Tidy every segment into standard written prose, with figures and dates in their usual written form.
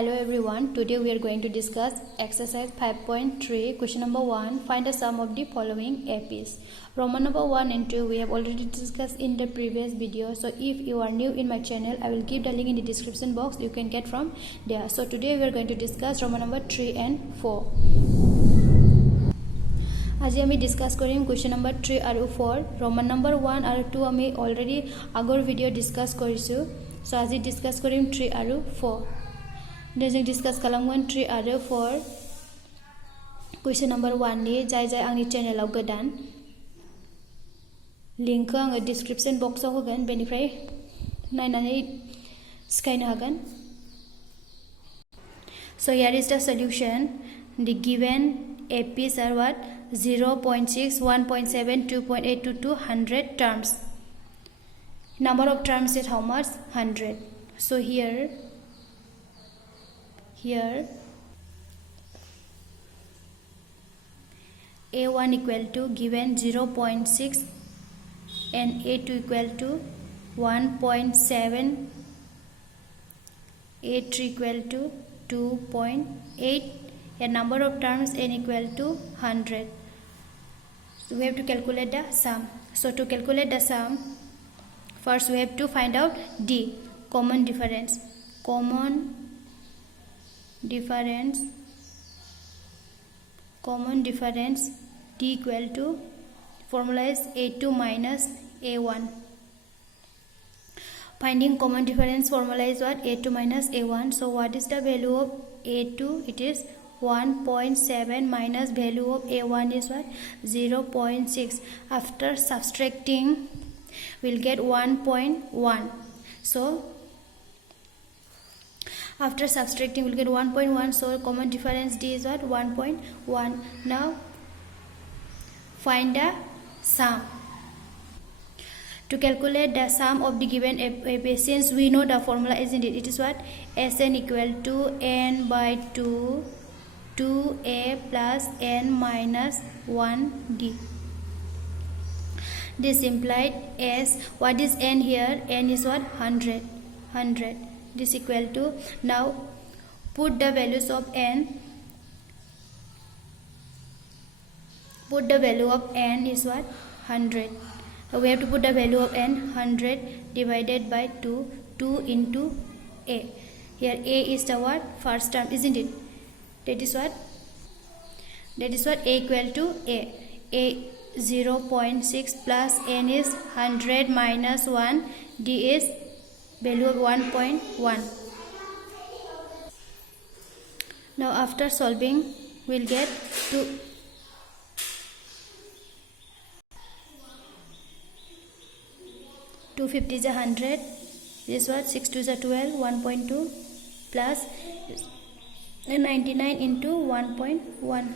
Hello everyone, today we are going to discuss exercise 5.3 question number 1. Find the sum of the following APs. Roman number 1 and 2 we have already discussed in the previous video. So if you are new in my channel, I will give the link in the description box. You can get from there. So today we are going to discuss Roman number 3 and 4. আজি আমি discuss কৰিম question number 3 আৰু 4 Roman number 1 আৰু 2 আমি already আগৰ video discuss কৰিছো so আজি discuss কৰিম 3 আৰু 4 দেজে ডিসকাस खालामगोन 3 আৰু 4 क्वेश्चन नंबर 1 नि जाय आंनि चेनेलाव गोदान लिंकखौ आङो डिस्क्रिप्शन बक्सआव होगोन बेनिफ्राय नायनानै सिखायनो हागोन so here is the solution. The given APs are what? 0.6, 1.7, 2.8 to 200 terms. Number of terms is how much? 100. So here A1 equal to given 0.6 and A2 equal to 1.7, A3 equal to 2.8, and number of terms n equal to 100. So we have to calculate the sum. So to calculate the sum, first we have to find out D, common difference. Common difference D equal to, formula is A2 minus A1. Finding common difference formula is what? A2 minus A1. So what is the value of A2? It is 1.7 minus value of A1 is what? 0.6. After subtracting, we'll get 1.1. So after subtracting, we'll get 1.1. So common difference D is what? 1.1. Now find the sum. To calculate the sum of the given AP, since we know the formula, isn't it? It is what? Sn equal to n by 2a plus n minus 1d. This implied s, what is n here? N is what? 100. This equal to, now put the values of n. Put the value of n is what? 100. So we have to put the value of n, 100 divided by 2 into a. Here a is the what? First term, isn't it? That is what a equal to a 0.6 plus n is 100 minus 1, d is value of 1.1. Now after solving, we'll get 250 is 100. This what? 6 2 is 12. 1.2 plus 99 into 1.1.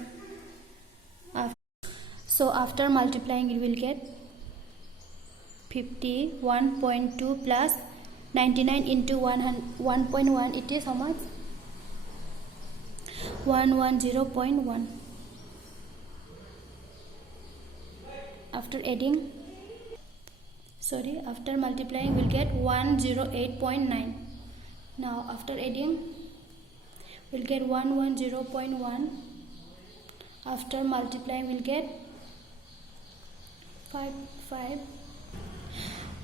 So after multiplying, it will get 51.2 plus 99 into 1.1. It is how much? 110.1. After multiplying, we'll get 108.9. Now after adding, we'll get 110.1. After multiplying, we'll get 5.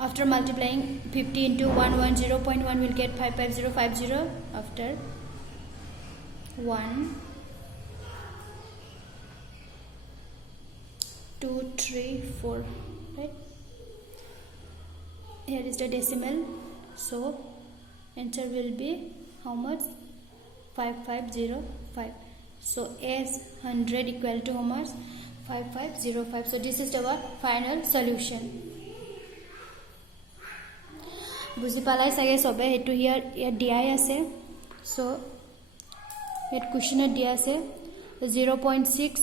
After multiplying 50 into 110.1, we'll get 55050. After 1 2 3 4, right? Here is the decimal, so answer will be how much? 5505. So as 100 equal to how much? 5505. So this is our final solution. বুজি পালাই চাগে সবে হেতু হিয়াৰ দিয়াই আছে so হেত কোৱেশ্চনত দিয়া আছে 0.6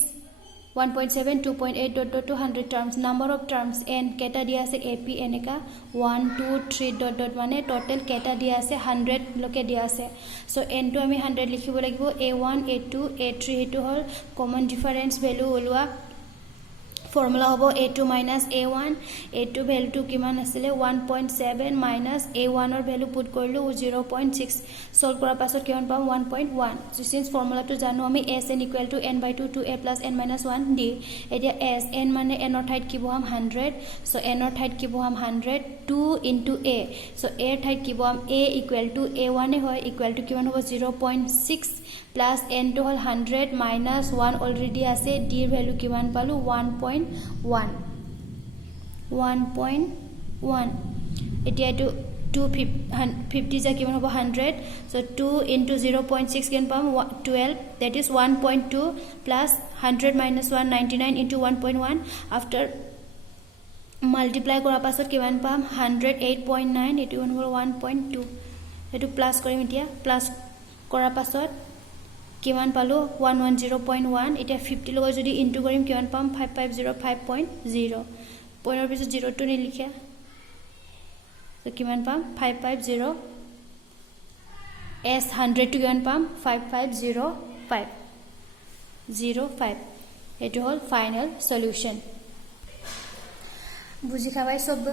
1.7 2.8 dot dot 200 terms. Number of terms n কেটা দিয়া আছে AP এনেকা 1 2 3 dot dot মানে total কেটা দিয়া আছে 100 লকে দিয়া আছে সো n টু আমি 100 লিখিব লাগিব A1 A2 A3 হেতু হল common difference value ওলোৱা formula hobo a2 minus a1 a2 value to kiman asile 1.7 minus a1 or value put korlu 0.6 solve kora pasot kiman pam 1.1 so since formula to janu ami sn equal to n by 2 to a plus n minus 1 d etia s n mane n or height kibo ham 100 so n or height kibo ham 100 2 into a so a height kibo ham a equal to a1 e hoy equal to kiman hobo 0.6 plus n to whole 100 minus 1 already ase d value kiman palu 1.1 etia to 250 ja kiman hobo 100 so 2 into 0.6 kiman pam 12 that is 1.2 plus 100 minus 1 99 into 1.1 after multiply kora pasot kiman pam 108.9 etu hobo 1.2 etu plus korim etia plus kora pasot কিমান পালো 110.1 এটা 50 লগৰ যদি into কৰিম কিমান পাম 5505.0 পইনৰ পিছত 0 two নিলিখা তো কিমান পাম 550 s 100 two কিমান পাম 55005 এটো হল ফাইনাল সলিউশন বুজি খাবাই সব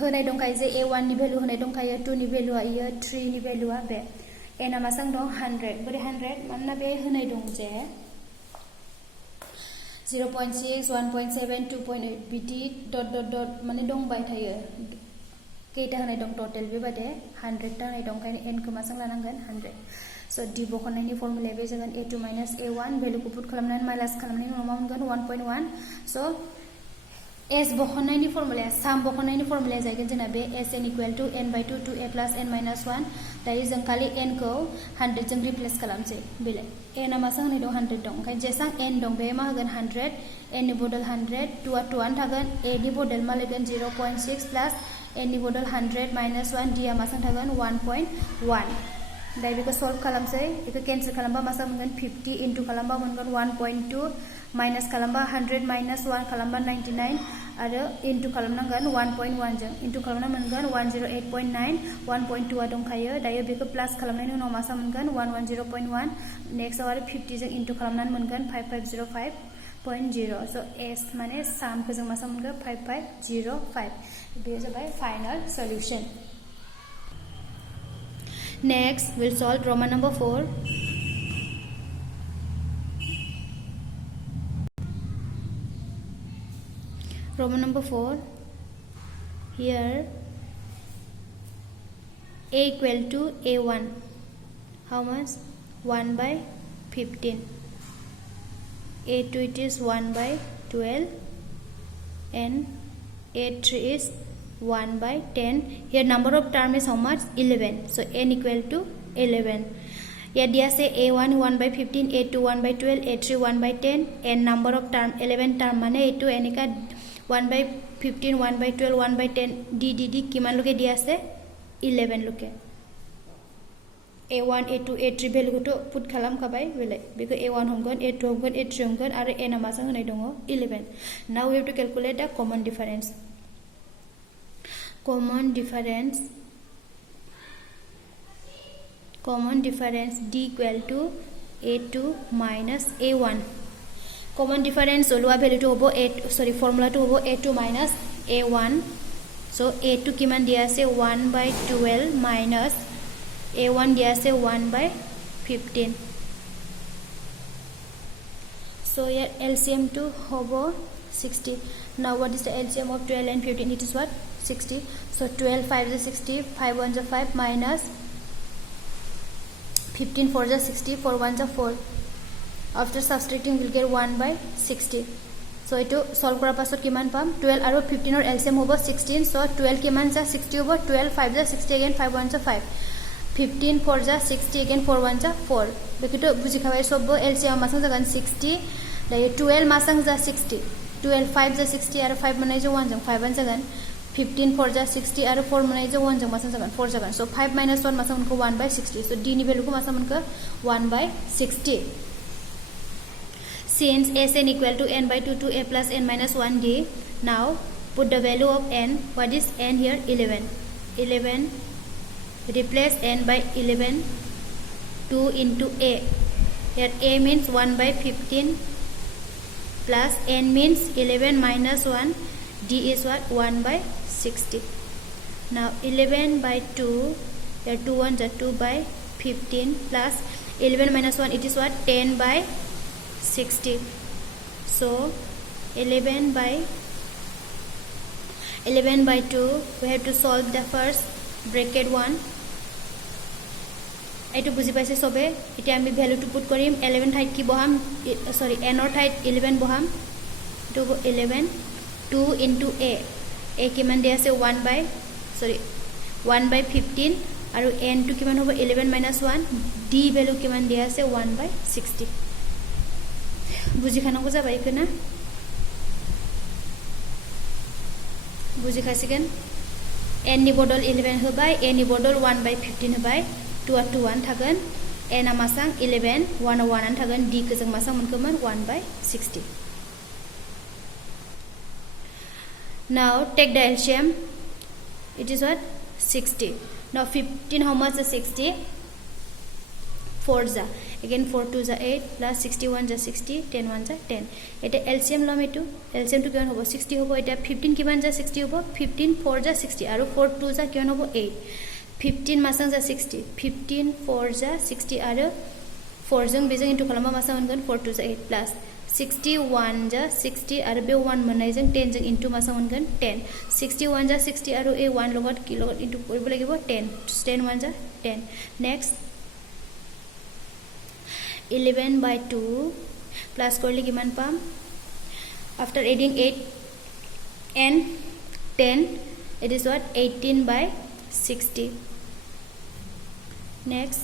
হনাই দংকাই যে a1 নি ভ্যালু হনাই দংকাই 2 নি ভ্যালু আইয়া 3 নি ভ্যালু আবে n amasang dong 100 bari 100 manna be hanai dong je 0.6 1.7 2.8 bt dot mane dong bai thayo keita hanai dong total be bade 100 ta hanai dong kai n ko masang lanangan 100 so d bo khonai ni formula be jagan a2 minus a1 value ko put khalamnan minus khalamni amount gan 1.1 so s bokhonai ni formula sum bokhonai ni formula jaigen jena be sn equal to n by 2 to a plus n minus 1 that is kali n ko 100 jeng replace kalam je bile n amasang ni dong 100 dong kai jesang n dong be ma gan 100 n ni bodol 100 2 at 1 thagan a ni bodol ma legen 0.6 plus n ni bodol 100 minus 1 d amasang thagan 1.1 dai biko solve kalam se iko cancel kalamba masang gan 50 into kalamba gan 1.2 minus kalamba 100 minus 1 kalamba 99 ada into kalamna gan 1.1 jeng into kalamna mangan 108.9 1.2 adong khaya dayo beko plus kalamna ni no masa mangan 110.1 next hour 50 jeng into kalamna mangan 5505.0 so s mane sum ko jeng masa mangan 5505 this is by final solution next we'll solve Roman number 4 Roman number 4 here a equal to a1 how much 1 by 15 a2 it is 1 by 12 and a3 is 1 by 10 here number of term is how much 11 so n equal to 11 here dia say a1 1 by 15 a2 1 by 12 a3 1 by 10 and number of term 11 term mane etu enika 1 by 15 1 by 12 1 by 10 d kiman loke dia ase 11 loke a1 a2 a3 value to put khalam kabai bele because a1 homgon a2 homgon a3 homgon are n amasang hanai dongo 11 now we have to calculate the common difference common difference d equal to a2 minus a1 common difference olua value to hobo formula to hobo a2 minus a1 so a2 kiman dia ase 1 by 12 minus a1 dia ase 1 by 15 so here LCM to hobo 60 now what is the LCM of 12 and 15 it is what 60 so 12 5 is 60 5 1 is 5 minus 15 4 is 60 4 1 is 4 after subtracting we'll get 1 by 60 so ito solve kora pasot kiman pam 12 aro 15 or LCM hobo 16 so 12 kiman ja 60 hobo 12 5 ja 60 again 5 1 ja 5 15 4 ja 60 again 4 1 ja 4 bekito buji khabai sobbo LCM masang jagan 60 dai 12 masang ja 60 12 5 ja 60 aro 5 manai ja 1 jang 5 1 jagan 15 4 ja 60 aro 4 manai ja 1 jang masang jagan 4 jagan so 5 minus 1 masang ko 1 by 60 so d ni value ko masang ko 1 by 60 since sn equal to n by 2 to a plus n minus 1 d now put the value of n what is n here 11 replace n by 11 2 into a here a means 1 by 15 plus n means 11 minus 1. D is what? 1 by 60. Now 11 by 2, there are 2 ones are 2 by 15 plus 11 minus 1, it is what? 10 by 60. So 11 by 2, we have to solve the first bracket 1. এইটো বুজি পাইছে সবে এতিয়া আমি value to put কৰিম 11 ঠাইত কি বহাম সৰি n ৰ ঠাইত 11 বহাম টু 11 2 into a কিমান দিয়া আছে 1 by 15 আৰু n টো কিমান হ'ব 11 minus 1 d ভ্যালু কিমান দিয়া আছে 1 by 60 বুজি খানো বুজা পাইছে না বুজি খাইছেন n नि बदल 11 होबाय n नि बदल 1 by 15 होबाय 2 to 1 थागोन n आ मासां 11 1 आ 1 थागोन d को जों मासां मोनगोन 1 by 60. Now take the LCM. It is what? 60. Now 15 how much is 60? 4 ja. Again 4 2 ja 8 plus 61 ja 60 10 1 ja 10. Eta LCM lom etu. LCM to kiman hobo 60 hobo eta 15 kiman ja 60 hobo 15 4 ja 60 aru 4 2 ja kiman hobo 8. 15 masang ja 60 15 4 ja 60 aru 4 jong bezong into kalama masang ongon 4 2 ja 8 plus 61 ja 60 aru be 1 manai jong 10 jong into masang ongon 10 61 ja 60 aru a 1 logot ki logot into koribo lagibo 10 10 1 ja 10 next 11 by 2 plus korle kiman pam after adding 8 and 10 it is what 18 by 60. Next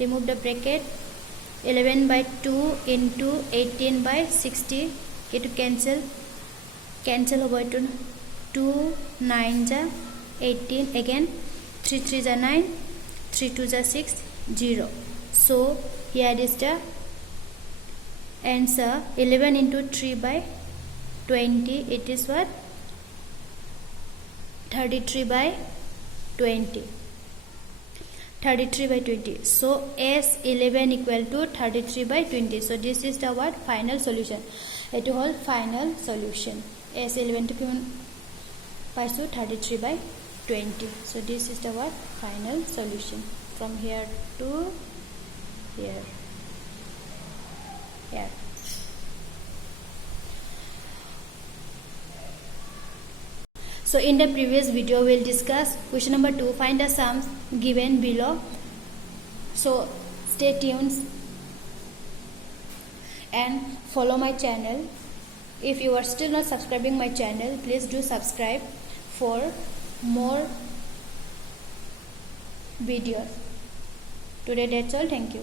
remove the bracket 11 by 2 into 18 by 60 get to cancel hobo to 2 9 ja 18 again 3 3 ja 9 3 2 ja 6 0. So here is the answer 11 into 3 by 20 it is what 33 by 20 33 by 20. So S11 equal to 33 by 20. So this is the what final solution. It whole final solution. S11 to kiman paisu 33 by 20. So this is the what final solution from here to here. Here. So in the previous video we'll discuss question number 2, find the sums given below. So stay tuned and follow my channel. If you are still not subscribing my channel, please do subscribe for more videos. Today that's all. Thank you.